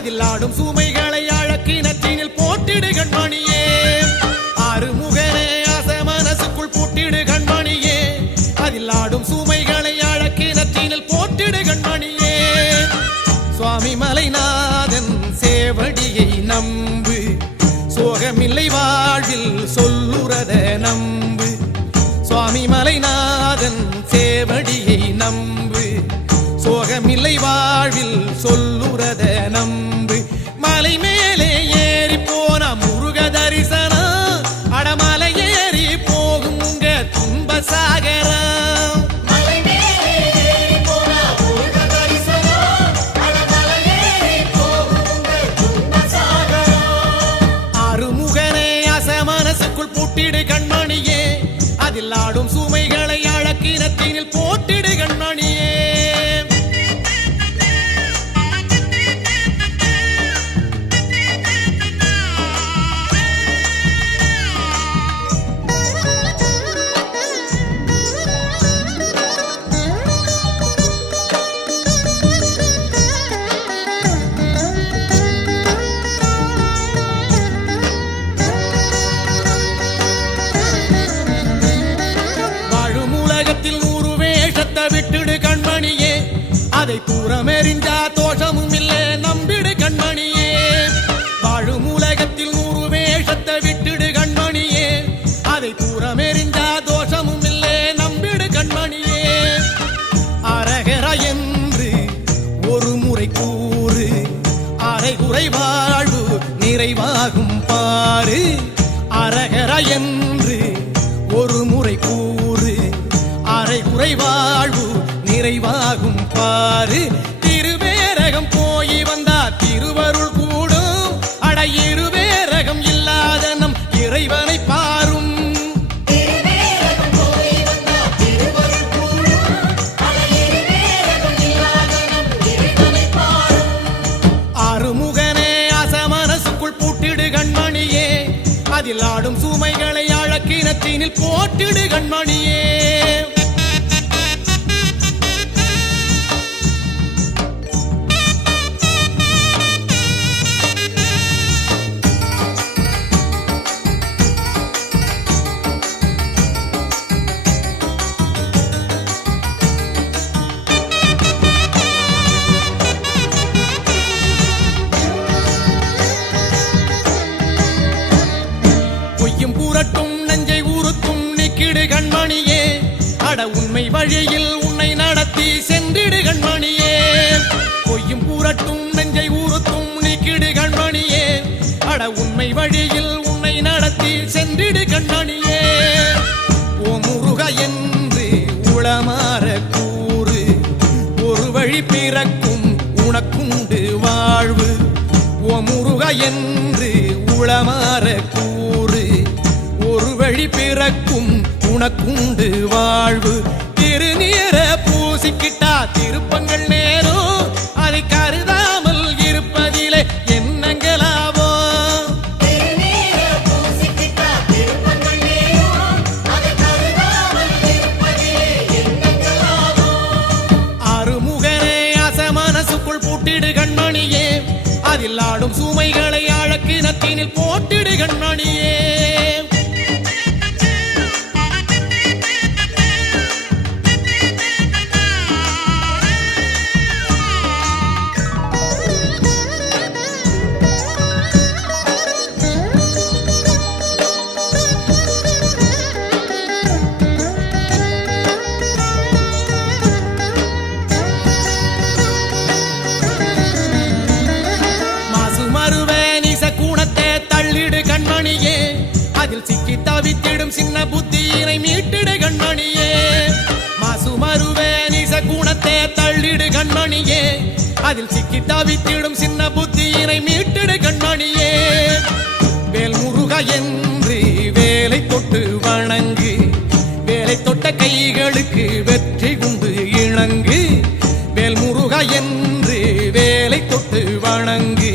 அதில் ஆடும் சுமைகளை அழக்கினத்தினில் போட்டிடு கண்மணியே ஆறுமுகனே அசமனசுக்குள் பூட்டிடு கண்மணியே அதில் ஆடும் சுமைகளை அழக்கினத்தினில் போட்டிடு கண்மணியே சுவாமி மலைநாதன் சேவடியை நம்பு சோகமில்லை வாழ்வில் சொல்லுறத நம்பு சுவாமி மலைநாதன் சேவடியை நம்பு சோகமில்லை வாழ்வில் சொல்லுறத நம்பு மலை மேலே ஏறி போன முருக தரிசனம் அடமலை ஏறி போகும் உங்க துன்ப சாகரம் ஆறுமுகனே அசமனசுக்குள் பூட்டிடு கண்மணியே அதில் ஆடும் சுமைகளை அழக்கினத்தினில் போட்டிடு கண்மணியே விட்டுடு கண்மணியே அதை தூரமெறிஞ்சா தோஷமும் இல்லை நம்பிடு கண்மணியே வாழும் உலகத்தில் 100 வேஷத்தை விட்டுடு கண்மணியே அதை தூரமெறிஞ்சா தோஷமும் இல்லை நம்பிடு கண்மணியே அரகர என்று ஒரு முறை கூறு அரைகுறை வாழ்வு நிறைவாகும் பாரு அரகர என்று ஒரு முறை கூறு அரைகுறை வாழ்வு நிறைவாகும் பாரு திருவேரகம் போய் வந்தா திருவருள் கூடும் அட இருவேரகம் இல்லாத நம் இறைவனை பாரும் ஆறுமுகனே அசமனசுக்குள் பூட்டிடு கண்மணியே அதில் ஆடும் சுமைகளை அழக்கினத்தினில் போட்டிடு கண்மணியே புரட்டும் நெஞ்சை உறுத்தும் நிக்கிடு கண்மணியே அட உண்மை வழியில் உன்னை நடத்தி சென்றிடு கண்மணியே பொய்யும் புரட்டும் நெஞ்சை உறுத்தும் நிக்கிடு கண்மணியே அட உண்மை வழியில் உன்னை நடத்தி சென்றிடு கண்மணியே ஓ முருக என்று உளமாற கூறு ஒரு வழி பிறக்கும் உனக்குண்டு வாழ்வு ஓ முருக என்று உளமாற கூறு ஒரு வழி பிறக்கும் உனக்குண்டு வாழ்வு திருநீர பூசிக்கிட்டா திருப்பங்கள் நேரும் அதை கருதாமல் இருப்பதிலே என்னங்களாவோ ஆறுமுகனே அசமனசுக்குள் பூட்டிடு கண்மணியே அதில் ஆடும் சுமைகளை அழக்கினத்தினில் போட்டிடு கண்மணியே அதில் சிக்கி தவித்திடும் சின்ன புத்தியினை மீட்டிடு கண்மணியே மாசுமருவே நிச குணத்தை தள்ளிடு கண்மணியே அதில் சிக்கி தவித்திடும் சின்ன புத்தியினை மீட்டிடு கண்மணியே வேல் முருக என்று வேலை தொட்டு வணங்கு வேலை தொட்ட கைகளுக்கு வெற்றி குண்டு இணங்கு வேல் முருக என்று வேலை தொட்டு வணங்கு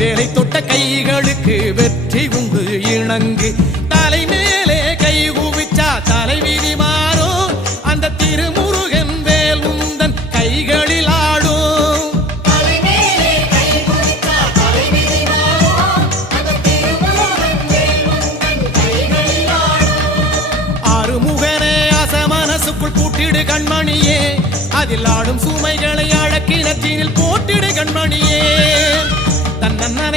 வேலை தொட்ட கைகளுக்கு வெற்றி உண்டு இணங்கு தலை மேலே கை குவிச்சா தலைவிதி மாறும் அந்த திருமுருகன் வேல் உந்தன் கைகளில் ஆடும் தலை மேலே கை தள்ளிடு கண்மணியே அதில் ஆடும் சுமைகளை அழக்கிணற்றினில் போட்டிடு கண்மணியே தன்னே